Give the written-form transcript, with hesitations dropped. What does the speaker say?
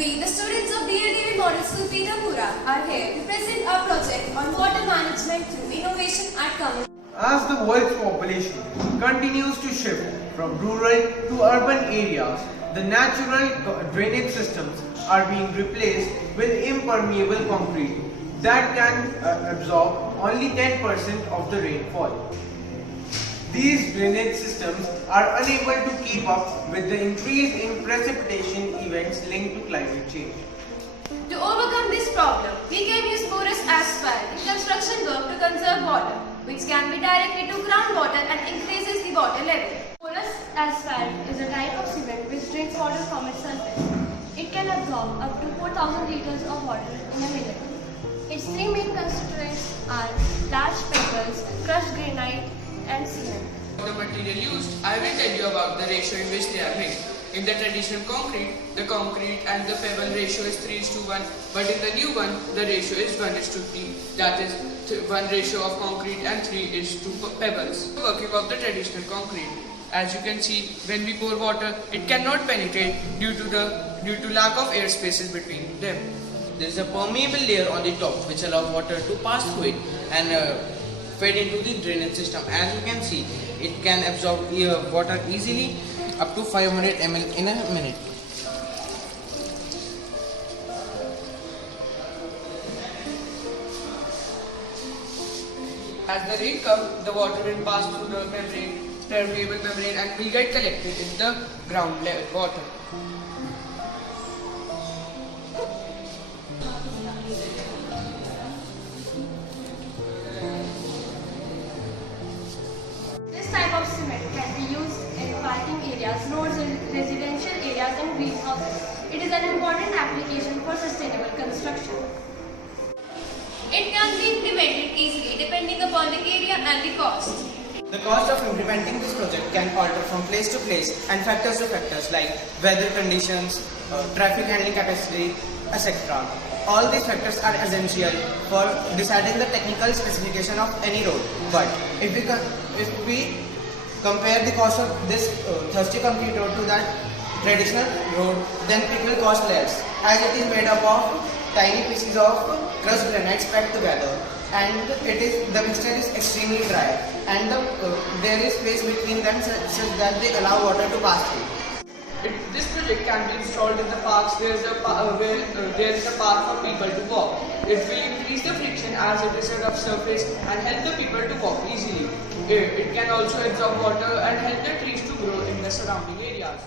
We, the students of DLDV Model School Peterpura, are here to present our project on water management through innovation at Kamal. As the world's population continues to shift from rural to urban areas, the natural drainage systems are being replaced with impermeable concrete that can absorb only 10% of the rainfall. These drainage systems are unable to keep up with the increase in precipitation events linked to climate change. To overcome this problem, we can use porous asphalt in construction work to conserve water, which can be directed to groundwater and increases the water level. Porous asphalt is a type of cement which drains water from its surface. It can absorb up to 4,000 liters of water in a minute. Its three main constituents are large pebbles, crushed granite, and cement. The material used, I will tell you about the ratio in which they are made. In the traditional concrete, the concrete and the pebble ratio is 3:1, but in the new one, the ratio is 1:3. That is, 1 ratio of concrete and 3 is to pebbles. The working of the traditional concrete. As you can see, when we pour water, it cannot penetrate due to lack of air spaces between them. There is a permeable layer on the top which allows water to pass through it and fed into the drainage system. As you can see, it can absorb water easily up to 500 ml in a minute. As the rain comes, the water will pass through the permeable membrane and will get collected in the ground water. This type of cement can be used in parking areas, roads, residential areas, and greenhouses. It is an important application for sustainable construction. It can be implemented easily depending upon the area and the cost. The cost of implementing this project can alter from place to place and factors to factors like weather conditions, traffic handling capacity, etc. All these factors are essential for deciding the technical specification of any road. But if we compare the cost of this thirsty concrete road to that traditional road, then it will cost less, as it is made up of tiny pieces of crushed granite packed together, and the mixture is extremely dry, and there is space between them such that they allow water to pass through. This project can be installed in the parks where there is a path for people to walk. It will increase the friction as it is a rough surface and help the people to walk easily. It can also absorb water and help the trees to grow in the surrounding areas.